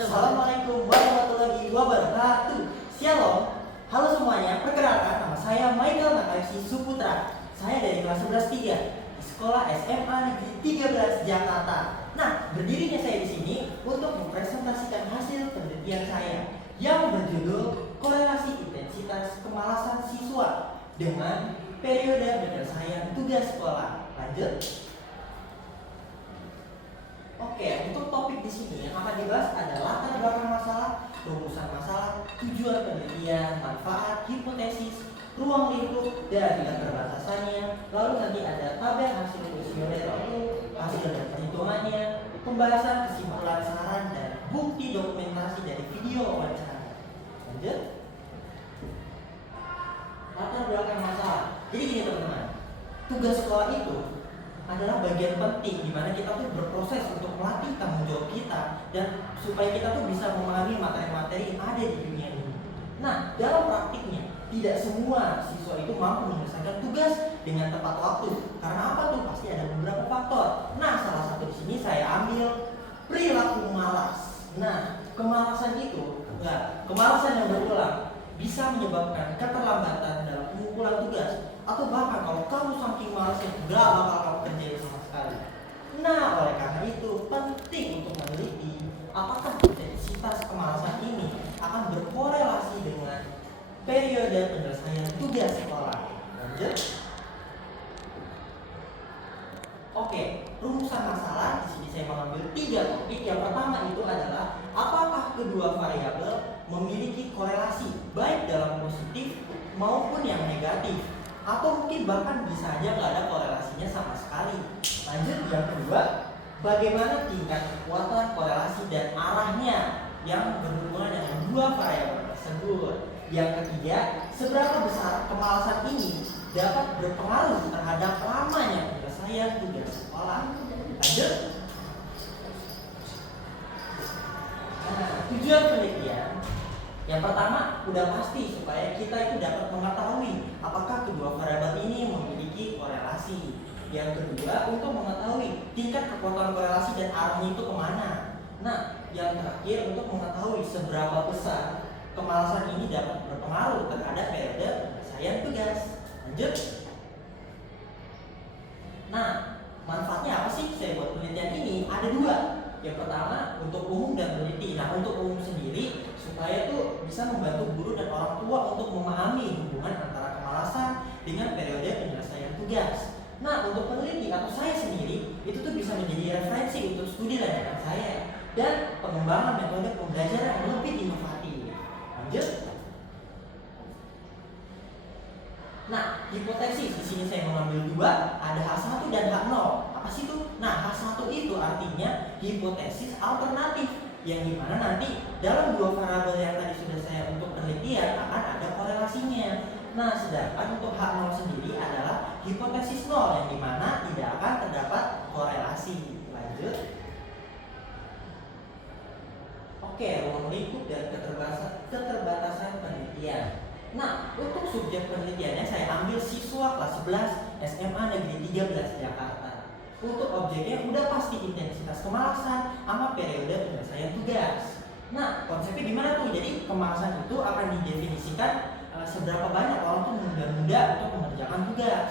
Assalamualaikum warahmatullahi wabarakatuh. Shalom. Halo semuanya, perkenalkan nama saya Michael Nakayusi Suputra. Saya dari kelas 11 3 di sekolah SMA Negeri 13 Jakarta. Nah, berdirinya saya di sini untuk mempresentasikan hasil penelitian saya yang berjudul korelasi intensitas kemalasan siswa dengan periode penyelesaian tugas sekolah. Lanjut. Oke, untuk topik di sini yang akan dibahas adalah latar belakang masalah, rumusan masalah, tujuan penelitian, manfaat, hipotesis, ruang lingkup, dan keterbatasannya. Lalu nanti ada tabel hasil kuesioner itu, hasil dan perhitungannya, pembahasan kesimpulan saran, dan bukti dokumentasi dari video wawancara. Lanjut. Latar belakang masalah. Jadi gini teman-teman, tugas sekolah itu adalah bagian penting di mana kita tuh berproses untuk melatih tanggung jawab kita dan supaya kita tuh bisa memahami materi-materi yang ada di dunia ini. Nah, dalam praktiknya tidak semua siswa itu mampu menyelesaikan tugas dengan tepat waktu. Karena apa tuh? Pasti ada beberapa faktor. Nah, salah satu di sini saya ambil perilaku malas. Nah, kemalasan yang berulang bisa menyebabkan keterlambatan dalam pengumpulan tugas, atau bahkan kalau kamu saking malasnya gak bakal kamu kerjain sama sekali. Nah, oleh karena itu penting untuk meneliti apakah intensitas kemalasan ini akan berkorelasi dengan periode penyelesaian tugas sekolah. Lanjut. Oke, rumusan masalah di sini saya mengambil 3 topik. Yang pertama itu adalah apakah kedua variabel memiliki korelasi baik dalam positif maupun yang negatif, atau mungkin bahkan bisa aja nggak ada korelasinya sama sekali. Lanjut, yang kedua, bagaimana tingkat kekuatan korelasi dan arahnya yang berhubungan dengan dua variabel tersebut. Yang ketiga, seberapa besar kemalasan ini dapat berpengaruh terhadap lamanya penyelesaian tugas sekolah. Lanjut. Nah, tujuan penelitian yang pertama udah pasti supaya kita itu dapat mengetahui apakah kedua variabel ini memiliki korelasi. Yang kedua, untuk mengetahui tingkat kekuatan korelasi dan arahnya itu kemana. Nah, yang terakhir untuk mengetahui seberapa besar kemalasan ini dapat berpengaruh terhadap periode penyelesaian tugas. Lanjut. Nah, manfaatnya apa sih saya buat penelitian ini? Ada 2. Yang pertama untuk umum dan peneliti. Nah, untuk umum sendiri supaya tuh bisa membantu guru dan orang tua untuk memahami hubungan antara kemalasan dengan periode penyelesaian tugas. Nah, untuk peneliti atau saya sendiri itu tuh bisa menjadi referensi untuk studi lanjutan saya dan pengembangan metode pembelajaran yang lebih inovatif. Lanjut. Nah, hipotesis di sini saya mengambil 2, ada H1 dan H0. Apa sih itu? Nah, H1 itu artinya hipotesis alternatif yang dimana nanti dalam 2 variabel yang tadi sudah saya untuk penelitian akan ada korelasinya. Nah, sedangkan untuk H0 sendiri adalah hipotesis 0 yang dimana tidak akan terdapat korelasi. Lanjut. Oke, ruang lingkup dan keterbatasan penelitian. Nah, untuk subjek penelitiannya saya ambil siswa kelas 11 SMA Negeri 13 Jakarta. Untuk objeknya udah pasti intensitas kemalasan sama periode penyelesaian tugas. Nah, konsepnya gimana tuh? Jadi kemalasan itu akan didefinisikan seberapa banyak orang tuh menunda-nunda untuk mengerjakan tugas.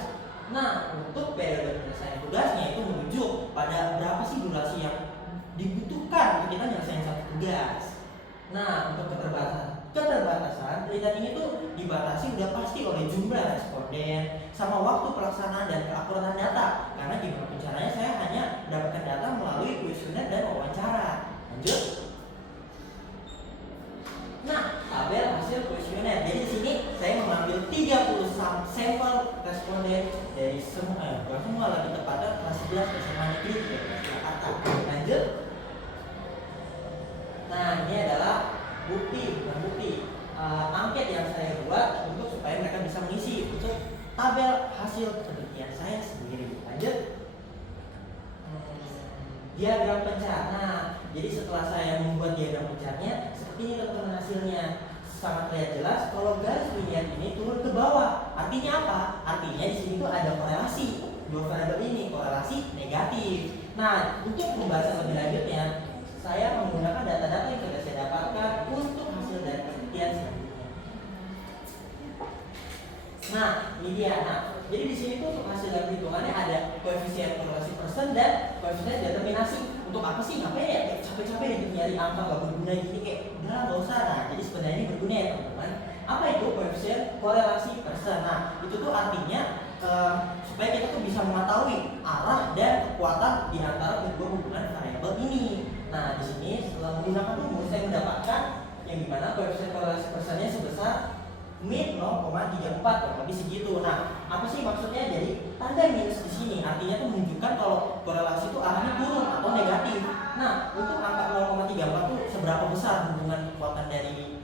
Nah, untuk periode penyelesaian tugasnya itu merujuk pada berapa sih durasi yang dibutuhkan untuk kita menyelesaikan satu tugas. Nah, untuk keterbatasan penelitian ini tuh dibatasi udah pasti oleh jumlah responden sama waktu pelaksanaan dan keakuratan data, karena gimana pun caranya saya hanya mendapatkan data melalui kuesioner dan wawancara. Lanjut. Nah, tabel hasil kuesioner. Jadi di sini saya mengambil 30 sampel responden dari semua lagi tepatnya kelas 11 SMA Negeri 13 Jakarta. Lanjut. Nah, ini adalah bukti angket yang saya buat untuk supaya mereka bisa mengisi untuk tabel hasil penelitian saya sendiri. Lanjut. Diagram pencar. Nah, jadi setelah saya membuat diagram pencarnya, seperti ini teman-teman hasilnya. Sangat terlihat jelas kalau garis linier ini turun ke bawah. Artinya apa? Artinya di sini tuh ada korelasi. 2 variabel ini korelasi negatif. Nah, untuk pembahasan lebih lanjutnya, saya menggunakan data-data yang sudah saya dapatkan untuk hasil dari penelitian selanjutnya. Nah, ini dia. Nah, jadi di sini tuh untuk hasil dari perhitungannya ada koefisien korelasi persen dan koefisien determinasi. Untuk apa sih? Ngapain ya? Kayak capek-capek ya nyari angka gak berguna gini, kayak udah gak usah. Nah, jadi sebenarnya ini berguna ya teman-teman. Apa itu koefisien korelasi persen? Nah, itu tuh artinya supaya kita tuh bisa mengetahui arah dan kekuatan di antara kedua hubungan variabel ini. Nah, di sini setelah menggunakan rumus saya mendapatkan yang dimana koefisien korelasi persennya sebesar min 0,34, kurang lebih segitu. Nah, apa sih maksudnya? Jadi tanda minus di sini artinya tuh menunjukkan kalau korelasi itu arahnya turun atau negatif. Nah, untuk angka 0,34 tuh seberapa besar hubungan kekuatan dari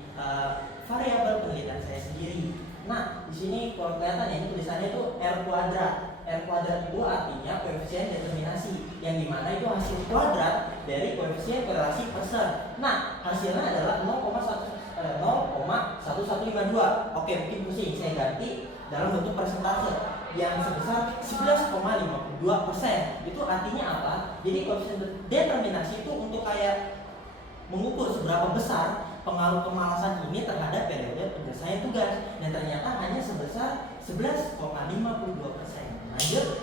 variabel penelitian saya sendiri. Nah, di sini kalau kelihatan ya, ini tulisannya itu R kuadrat. R kuadrat itu artinya koefisien determinasi, yang dimana itu hasil kuadrat dari koefisien korelasi persen. Nah, hasilnya adalah 0,1152. Oke, mungkin pusing, saya ganti dalam bentuk persentase yang sebesar 11,52%. Itu artinya apa? Jadi koefisien determinasi itu untuk kayak mengukur seberapa besar pengaruh kemalasan ini terhadap periode penyelesaian tugas, dan ternyata hanya sebesar 11,52%. Lanjut.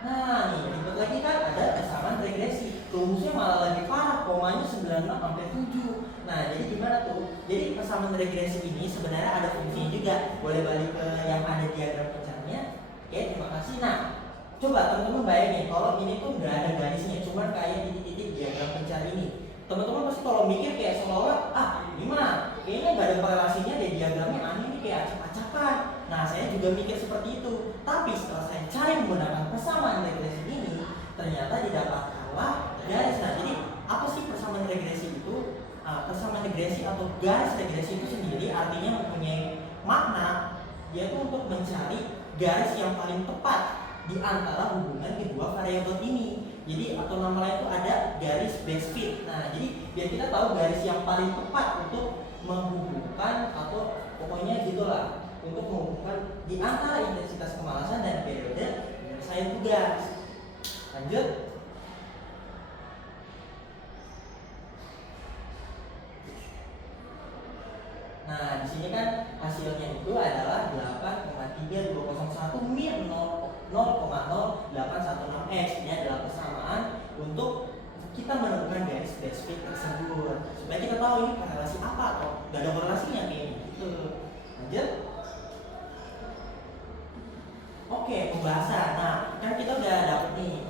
Nah, nih berikut lagi kan ada kesamaan regresi. Rumusnya malah lagi parah, komanya 96 sampai 7. Nah, jadi gimana tuh? Jadi kesamaan regresi ini sebenarnya ada fungsinya juga. Boleh balik ke yang ada diagram pencariannya. Oke, terima kasih. Nah, coba teman-teman bayangin kalau ini tuh nggak ada garisnya, cuman kayak titik-titik diagram pencari ini. Teman-teman pasti kalau mikir kayak seolah-olah ini mah kayaknya nggak ada korelasinya deh, diagramnya aneh nih, kayak acak-acakan. Nah, saya juga mikir seperti itu. Tapi setelah saya cari menggunakan persamaan regresi ini, ternyata didapatkanlah garis. Nah, jadi apa sih persamaan regresi itu? Persamaan regresi atau garis regresi itu sendiri artinya mempunyai makna yaitu untuk mencari garis yang paling tepat di antara hubungan kedua variabel ini. Jadi atau nama lain itu ada garis best fit. Nah, jadi biar kita tahu garis yang paling tepat untuk menghubungkan atau pokoknya gitulah, untuk menghubungkan di antara intensitas kemalasan dan periode penyelesaian tugas. Lanjut. Nah, di sini kan hasilnya itu adalah 8,3201 min 0,0816x. Ini adalah persamaan untuk kita menemukan garis best fit tersebut. Supaya kita tahu ini korelasi apa atau gak ada korelasinya kayaknya gitu. Lanjut. Oke, pembahasan. Nah, kan kita udah dapet nih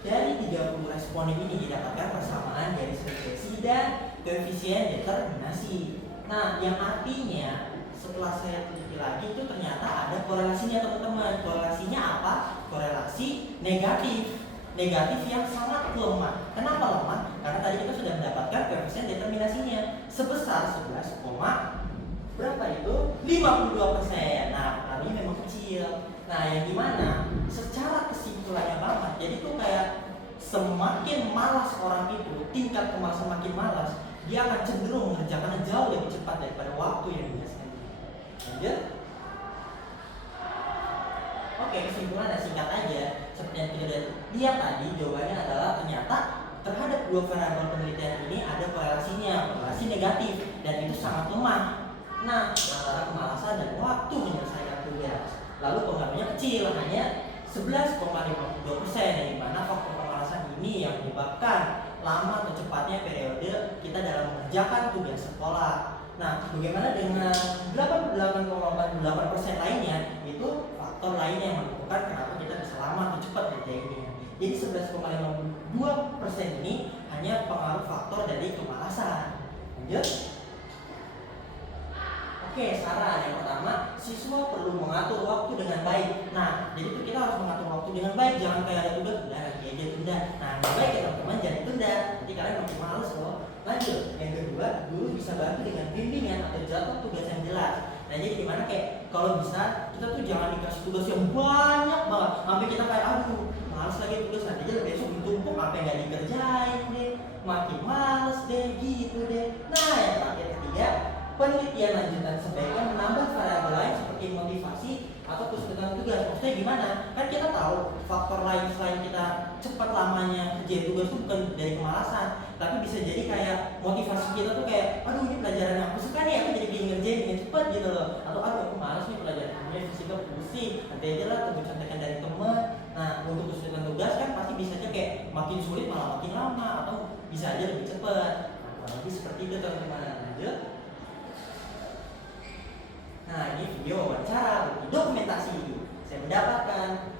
dari 30 responden ini didapatkan persamaan garis regresi dan koefisien determinasi. Nah, yang artinya setelah saya teliti lagi itu ternyata ada korelasinya teman-teman. Korelasinya apa? Korelasi negatif. Negatif yang sangat lemah. Kenapa lemah? Karena tadi kita sudah mendapatkan koefisien determinasinya sebesar 11, berapa itu? 52%. Nah, pengaruhnya memang kecil. Nah, yang dimana secara kesimpulannya banget, jadi tuh kayak semakin malas orang itu, tingkat kemalasan makin malas, dia akan cenderung mengerjakannya jauh lebih cepat daripada waktu yang biasanya. Lanjut. Oke, kesimpulannya singkat aja. Seperti yang kita lihat tadi, jawabannya adalah ternyata terhadap dua variabel penelitian ini ada korelasinya, korelasi negatif, dan itu sangat lemah. Nah, antara kemalasan dan waktu menyelesaikan tugas. Lalu pengaruhnya kecil, hanya 11,52%, yang dimana faktor kemalasan ini yang menyebabkan lama atau cepatnya periode kita dalam mengerjakan tugas sekolah. Nah, bagaimana dengan 88,48% lainnya? Itu faktor lain yang menentukan kenapa kita bisa lama atau cepat ngerjainnya. Jadi 11,52% ini hanya pengaruh faktor dari kemalasan. Lanjut. Oke, saran yang pertama, siswa perlu mengatur waktu dengan baik. Nah, jadi itu kita harus mengatur waktu dengan baik, jangan kayak ada tugas tunda, nanti aja tunda. Nah, yang baik ya teman-teman, jangan tunda, nanti kalian makin males loh. Lanjut, yang kedua, guru bisa bantu dengan bimbingan atau jadwal tugas yang jelas. Nah, jadi gimana kayak kalau bisa kita tuh jangan dikasih tugas yang banyak banget, sampai kita kayak aduh males lagi tugas, nanti aja besok ditumpuk sampai nggak dikerjain deh, makin males deh gitu deh. Nah, yang terakhir ketiga, penelitian lanjutan sebaiknya menambah variabel lain seperti motivasi atau kesulitan itu tugas. Maksudnya gimana? Kan kita tahu faktor lain selain kita cepat lamanya kerjain tugas itu bukan dari kemalasan, tapi bisa jadi kayak motivasi kita tuh kayak, aduh ini pelajaran yang aku suka nih, aku jadi pengen ngerjain pengen cepet gitu loh, atau aduh aku malas nih pelajaran ini fisika pusing, nanti aja lah tunggu contekan dari temen. Nah untuk kesulitan tugas kan pasti bisa aja kayak makin sulit malah makin lama, atau bisa aja lebih cepet. Nah kurang lebih seperti itu teman-teman. Lanjut. Nah ini video wawancara, dokumentasi. Saya mendapatkan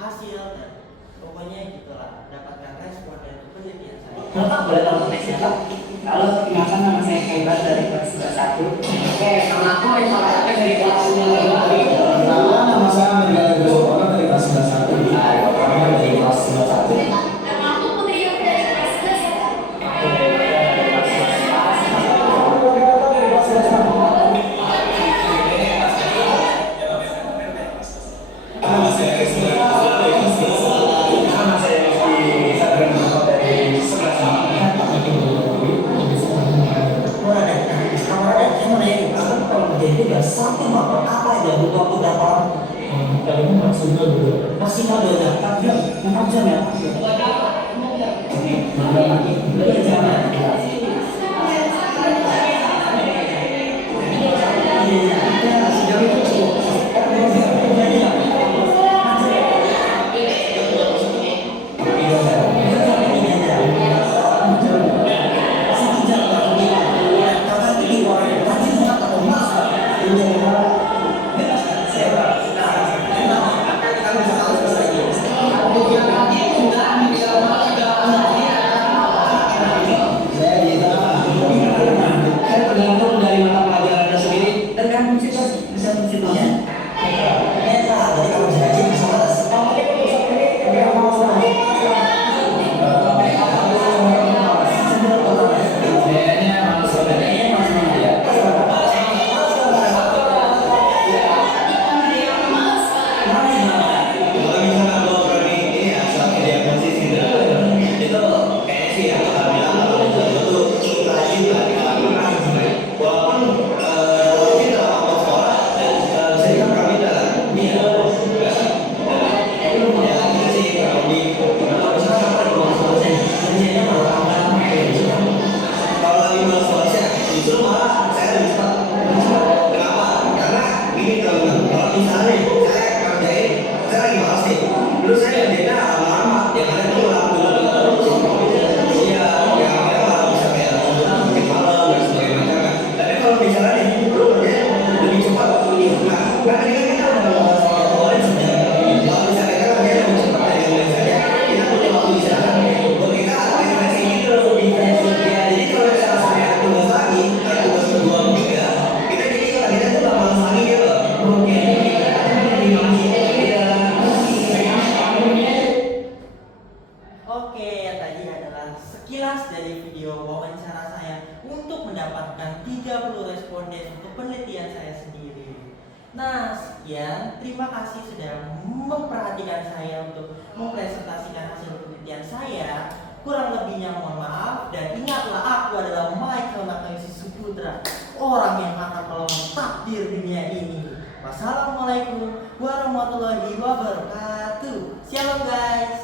hasil dan pokoknya gitulah, dapatkan respon dari penelitian saya. Bapak boleh tahu konteksnya Pak? Halo, kenapa nama saya Kaibat dari kelas 11. Oke, nama aku Isola dari kelas 9. Nama saya Andrea Gosopona dari kelas 11. Kami dari kelas 11. Nama aku Putri Yofi dari kelas 11. Sampai makan apa aja butuh waktu berapa orang? Kali ini maksudnya dulu. Maksimal 4 jam, 4 jam ya? Iya jangan. Iya, sejauh itu cukup. Sekilas dari video wawancara saya untuk mendapatkan 30 responden untuk penelitian saya sendiri. Nah, sekian. Terima kasih sudah memperhatikan saya untuk mempresentasikan hasil penelitian saya. Kurang lebihnya mohon maaf, dan ingatlah aku adalah Michael Makayoshi Suputra, orang yang akan melawan takdir dunia ini. Wassalamualaikum warahmatullahi wabarakatuh. Shalom guys.